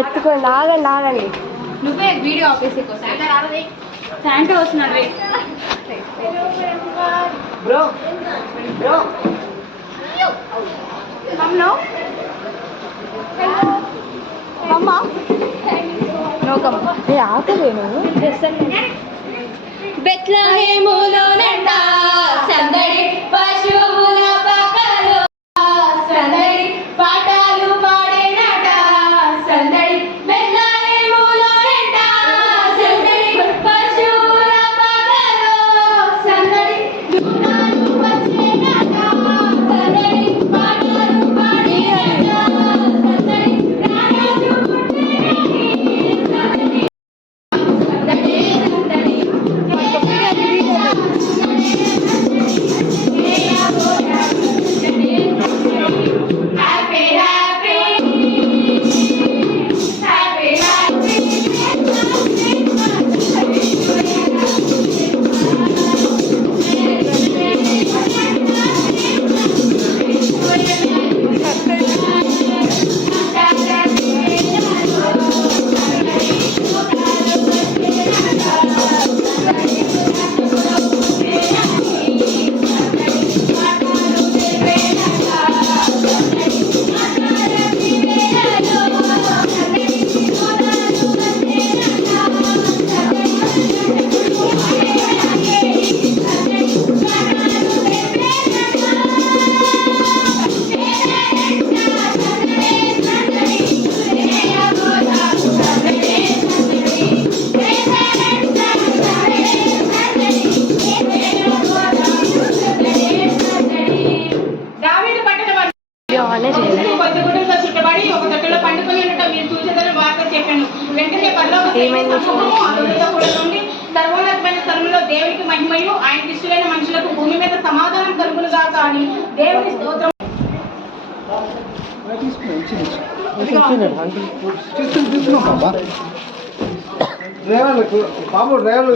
ఎత్తుకోండి, ఆగండి ఆగండి. నువ్వే వీడియో ఆపేసి శాంటా వస్తున్నాడు. బ్రో బ్రో నో అమ్మా నోకమ్మ ఆకలే నువ్వు. బెత్లహేములోనంట సందడి పశువుల పక్కలో సందడి పాటలు పాడేనట సందడి బెత్లహేములోనంట సందడి పశువుల పక్కలో సందడి దూరాలు వచ్చేనట సందడి పాటలు పాడేనట సందడి రారాజు పుట్టేనని సందడి సందడి సందడి సర్వోన్నతమైన స్థలంలో దేవునికి మహిమయు ఆయన ఇష్టమైన మనుషులకు భూమి మీద సమాధానం కలుగునుగా కానీ దేవుని స్తోత్రం. డ్రైవర్లకు బాబు డ్రైవర్లు